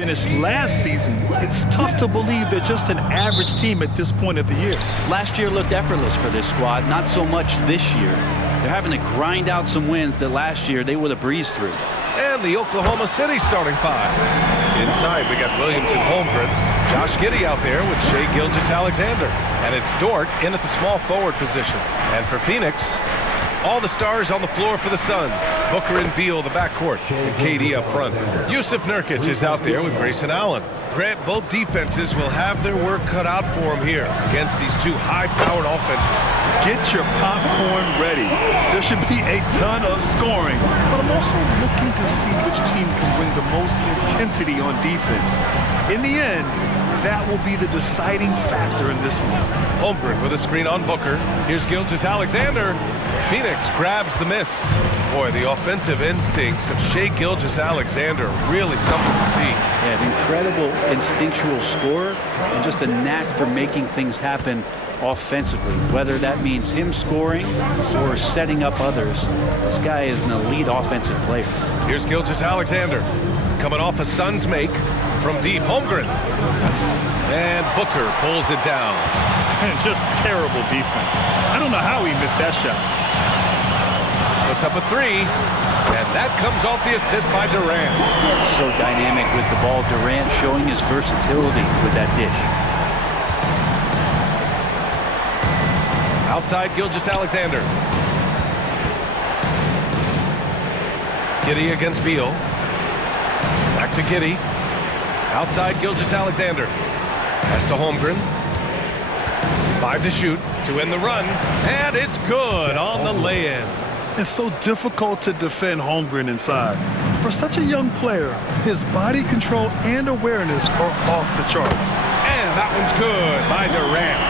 Finished last season, it's tough to believe they're just an average team at this point of the year. Last year looked effortless for this squad, not so much this year. They're having to grind out some wins that last year they would have breezed through. And the Oklahoma City starting five. Inside, we got Williams and Holmgren. Josh Giddey out there with Shai Gilgeous-Alexander. And it's Dort in at the small forward position. And for Phoenix, all the stars on the floor for the Suns. Booker and Beal, the backcourt, and KD up front. Jusuf Nurkic is out there with Grayson Allen. Grant, both defenses will have their work cut out for them here against these two high-powered offenses. Get your popcorn ready. There should be a ton of scoring, but I'm also looking to see which team can bring the most intensity on defense. In the end, that will be the deciding factor in this one. Holmgren with a screen on Booker. Here's Gilgeous-Alexander. Phoenix grabs the miss. Boy, the offensive instincts of Shai Gilgeous-Alexander, really something to see. Yeah, an incredible instinctual scorer and just a knack for making things happen offensively, whether that means him scoring or setting up others. This guy is an elite offensive player. Here's Gilgeous-Alexander coming off a Suns make from deep. Holmgren. And Booker pulls it down. And just terrible defense. I don't know how he missed that shot. Puts up a three, and that comes off the assist by Durant. So dynamic with the ball. Durant showing his versatility with that dish. Outside Gilgeous-Alexander. Giddey against Beal. Back to Giddey. Outside Gilgeous-Alexander. Pass to Holmgren. 5 to shoot to end the run. And it's good on the lay-in. It's so difficult to defend Holmgren inside. For such a young player, his body control and awareness are off the charts. And that one's good by Durant.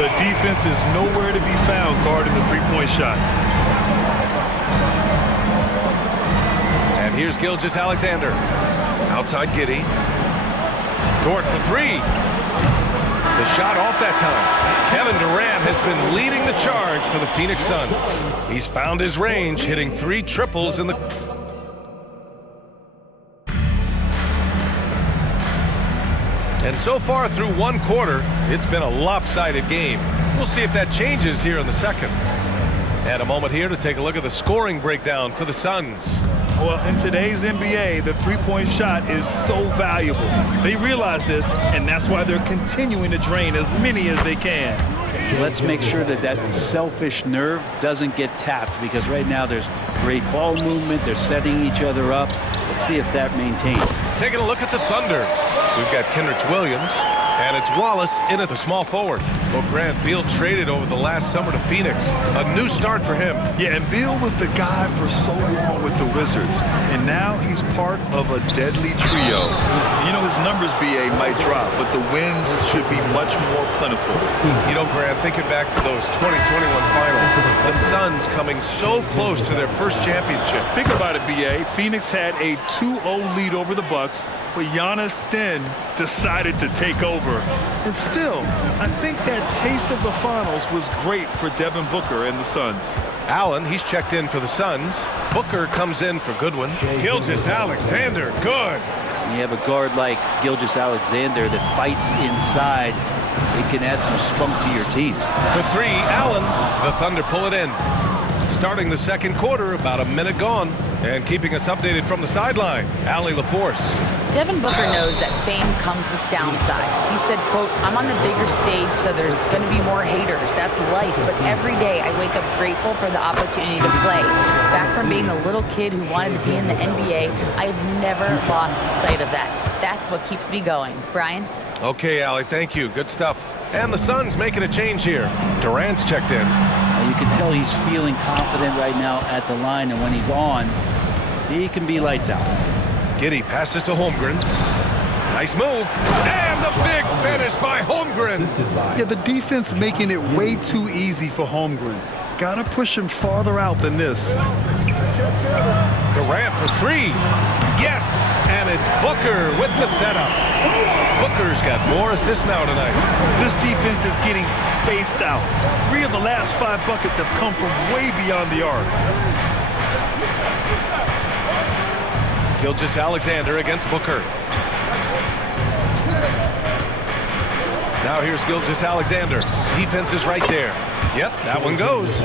The defense is nowhere to be found guarding the three-point shot. And here's Gilgeous-Alexander. Outside Giddey. Dort for three. The shot off that time. Kevin Durant has been leading the charge for the Phoenix Suns. He's found his range, hitting 3 triples in the... And so far through one quarter, it's been a lopsided game. We'll see if that changes here in the second. And a moment here to take a look at the scoring breakdown for the Suns. Well, in today's NBA, the three-point shot is so valuable. They realize this, and that's why they're continuing to drain as many as they can. Let's make sure that that selfish nerve doesn't get tapped, because right now there's great ball movement. They're setting each other up. Let's see if that maintains. Taking a look at the Thunder. We've got Kenrich Williams, and it's Wallace in at the small forward. Well, Grant, Beal traded over the last summer to Phoenix. A new start for him. Yeah, and Beal was the guy for so long with the Wizards, and now he's part of a deadly trio. You know, his numbers, BA, might drop, but the wins should be much more plentiful. You know, Grant, thinking back to those 2021 finals, the Suns coming so close to their first championship. Think about it, BA. Phoenix had a 2-0 lead over the Bucks, but Giannis then decided to take over. And still, I think that taste of the finals was great for Devin Booker and the Suns. Allen, he's checked in for the Suns. Booker comes in for Goodwin. Gilgeous-Alexander, good. When you have a guard like Gilgeous-Alexander that fights inside, it can add some spunk to your team. For three, Allen. The Thunder pull it in. Starting the second quarter, about a minute gone. And keeping us updated from the sideline, Allie LaForce. Devin Booker knows that fame comes with downsides. He said, quote, "I'm on the bigger stage, so there's going to be more haters. That's life. But every day I wake up grateful for the opportunity to play. Back from being the little kid who wanted to be in the NBA, I have never lost sight of that. That's what keeps me going." Brian? Okay, Allie, thank you. Good stuff. And the Suns making a change here. Durant's checked in. You can tell he's feeling confident right now at the line, and when he's on, he can be lights out. Giddey passes to Holmgren. Nice move. And the big finish by Holmgren. Yeah, the defense making it way too easy for Holmgren. Gotta push him farther out than this. Durant for three. Yes, and it's Booker with the setup. Booker's got 4 assists now tonight. This defense is getting spaced out. 3 of the last 5 buckets have come from way beyond the arc. Gilgeous-Alexander against Booker. Now here's Gilgeous-Alexander. Defense is right there. Yep, that one goes.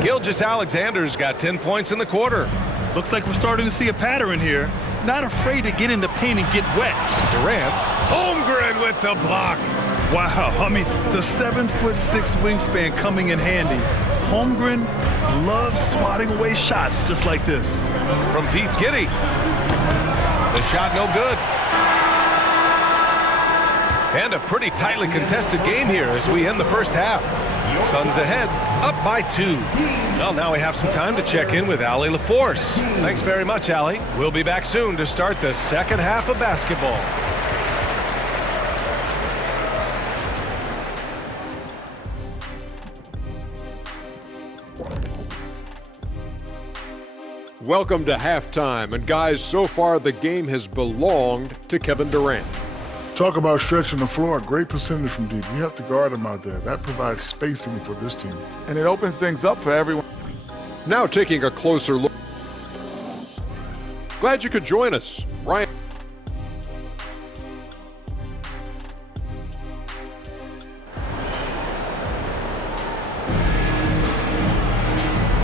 Gilgeous-Alexander's got 10 points in the quarter. Looks like we're starting to see a pattern here. Not afraid to get in the paint and get wet. Durant, Holmgren with the block. Wow, I mean, the 7'6" wingspan coming in handy. Holmgren loves swatting away shots just like this. From deep, Giddey. The shot no good. And a pretty tightly contested game here as we end the first half. Suns ahead, up by 2. Well, now we have some time to check in with Allie LaForce. Thanks very much, Allie. We'll be back soon to start the second half of basketball. Welcome to halftime, and guys, so far the game has belonged to Kevin Durant. Talk about stretching the floor. Great percentage from deep. You have to guard him out there. That provides spacing for this team. And it opens things up for everyone. Now taking a closer look. Glad you could join us, Ryan.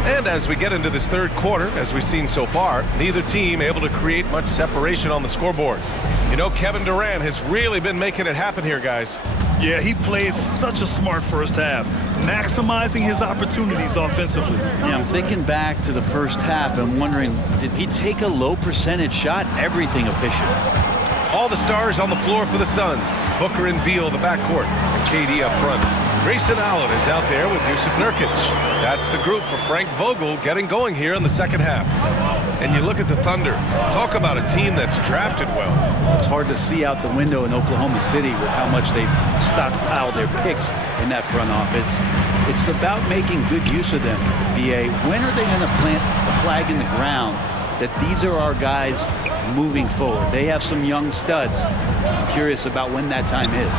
And as we get into this third quarter, as we've seen so far, neither team able to create much separation on the scoreboard. You know, Kevin Durant has really been making it happen here, guys. Yeah, he played such a smart first half, maximizing his opportunities offensively. Yeah, I'm thinking back to the first half and wondering, did he take a low percentage shot? Everything efficient. All the stars on the floor for the Suns. Booker and Beal, the backcourt, and KD up front. Grayson Allen is out there with Jusuf Nurkic. That's the group for Frank Vogel getting going here in the second half. And you look at the Thunder. Talk about a team that's drafted well. It's hard to see out the window in Oklahoma City with how much they've stockpiled their picks in that front office. It's about making good use of them. BA, when are they going to plant the flag in the ground that these are our guys moving forward? They have some young studs. I'm curious about when that time is.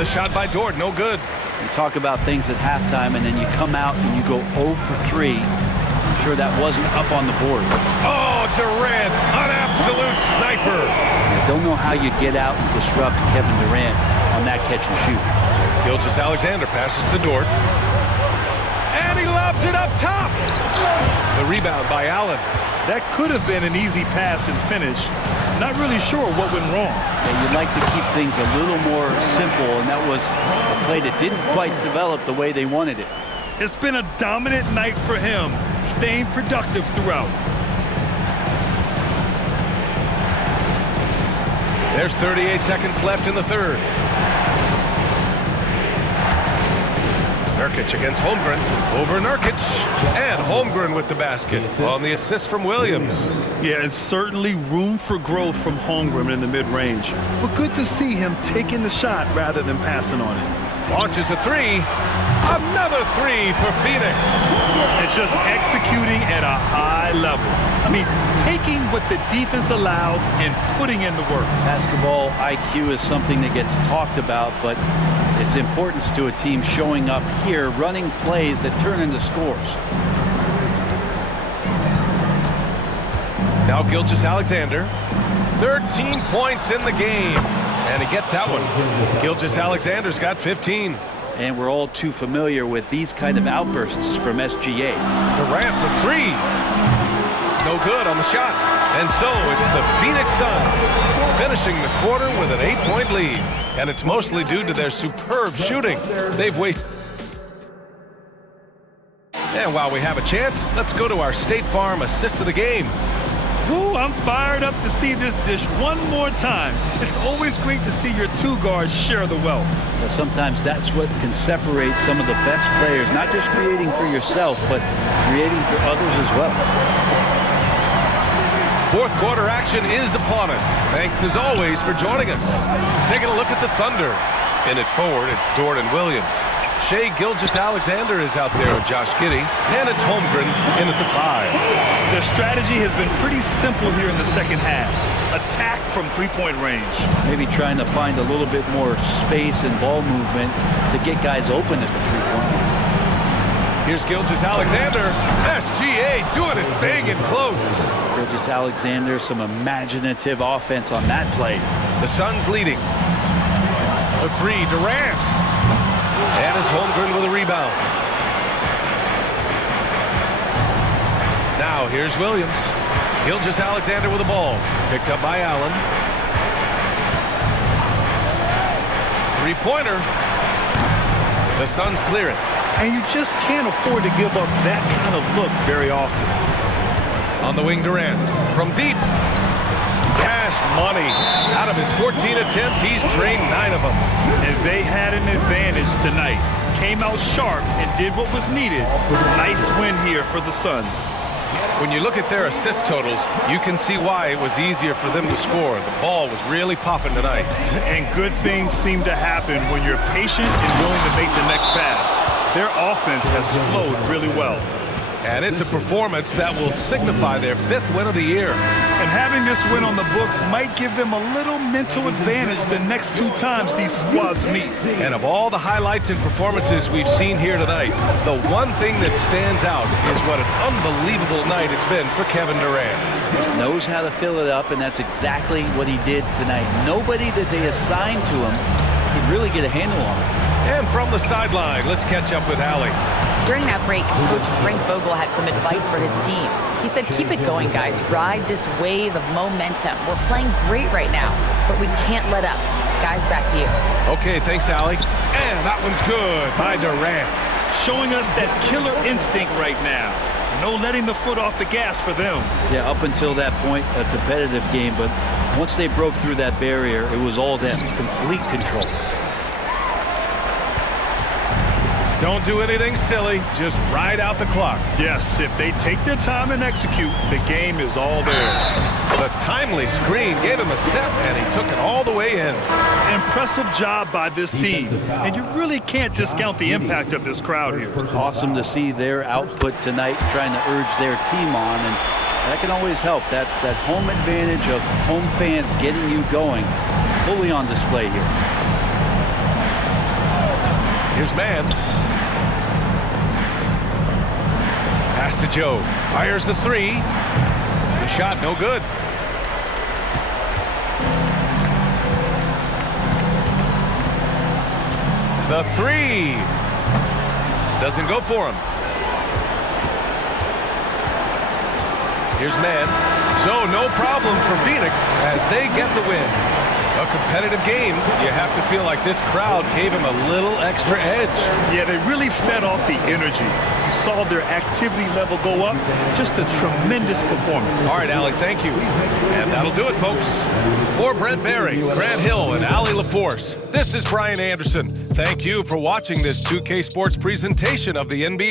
The shot by Dort, no good. You talk about things at halftime, and then you come out and you go 0 for 3. I'm sure that wasn't up on the board. Oh, Durant, an absolute sniper. I don't know how you get out and disrupt Kevin Durant on that catch and shoot. Gilgeous-Alexander passes to Dort. And he lobs it up top. The rebound by Allen. That could have been an easy pass and finish. Not really sure what went wrong. Yeah, you'd like to keep things a little more simple, and that was a play that didn't quite develop the way they wanted it. It's been a dominant night for him, staying productive throughout. There's 38 seconds left in the third. Nurkic against Holmgren. Over Nurkic. And Holmgren with the basket on the assist from Williams. Yeah, and certainly room for growth from Holmgren in the mid-range. But good to see him taking the shot rather than passing on it. Launches a three. Another three for Phoenix. And just executing at a high level. I mean, taking what the defense allows and putting in the work. Basketball IQ is something that gets talked about, but its importance to a team showing up here, running plays that turn into scores. Now Gilgeous-Alexander. 13 points in the game. And he gets that one. Gilgeous-Alexander's got 15. And we're all too familiar with these kind of outbursts from SGA. Durant for three. No good on the shot. And so it's the Phoenix Suns finishing the quarter with an 8-point lead. And it's mostly due to their superb shooting. They've waited. And while we have a chance, let's go to our State Farm assist of the game. Ooh, I'm fired up to see this dish one more time. It's always great to see your two guards share the wealth. Well, sometimes that's what can separate some of the best players, not just creating for yourself, but creating for others as well. Fourth quarter action is upon us. Thanks as always for joining us. Taking a look at the Thunder. In it forward, it's Dort and Williams. Shai Gilgeous-Alexander is out there with Josh Giddey, and it's Holmgren in at the 5. Their strategy has been pretty simple here in the second half. Attack from three-point range. Maybe trying to find a little bit more space and ball movement to get guys open at the three-point line. Here's Gilgeous-Alexander. SGA doing his thing in close. Gilgeous-Alexander, some imaginative offense on that play. The Suns leading. The three, Durant. And it's Holmgren with a rebound. Now here's Williams. Gilgeous-Alexander with the ball. Picked up by Allen. Three-pointer. The Suns clear it. And you just can't afford to give up that kind of look very often. On the wing, Durant. From deep. Cash money. Out of his 14 attempts, he's drained 9 of them. And they had an advantage tonight. Came out sharp and did what was needed. Nice win here for the Suns. When you look at their assist totals, you can see why it was easier for them to score. The ball was really popping tonight. And good things seem to happen when you're patient and willing to make the next pass. Their offense has flowed really well. And it's a performance that will signify their 5th win of the year. And having this win on the books might give them a little mental advantage the next 2 times these squads meet. And of all the highlights and performances we've seen here tonight, the one thing that stands out is what an unbelievable night it's been for Kevin Durant. Just knows how to fill it up, and that's exactly what he did tonight. Nobody that they assigned to him could really get a handle on him. And from the sideline, let's catch up with Allie. During that break, Coach Frank Vogel had some advice for his team. He said, keep it going, guys. Ride this wave of momentum. We're playing great right now, but we can't let up. Guys, back to you. Okay, thanks, Allie. And that one's good by Durant. Showing us that killer instinct right now. No letting the foot off the gas for them. Yeah, up until that point, a competitive game, but once they broke through that barrier, it was all them. Complete control. Don't do anything silly. Just ride out the clock. Yes, if they take their time and execute, the game is all theirs. The timely screen gave him a step, and he took it all the way in. Impressive job by this team. And you really can't discount the impact of this crowd here. Awesome to see their output tonight, trying to urge their team on, and that can always help. That home advantage of home fans getting you going, fully on display here. Here's Mann. Pass to Joe. Fires the three. The shot no good. The three. Doesn't go for him. Here's Mann. So no problem for Phoenix as they get the win. A competitive game. You have to feel like this crowd gave him a little extra edge. Yeah, they really fed off the energy. You saw their activity level go up. Just a tremendous performance. All right, Allie, thank you. And that'll do it, folks. For Brent Barry, Grant Hill, and Allie LaForce, this is Brian Anderson. Thank you for watching this 2K Sports presentation of the NBA.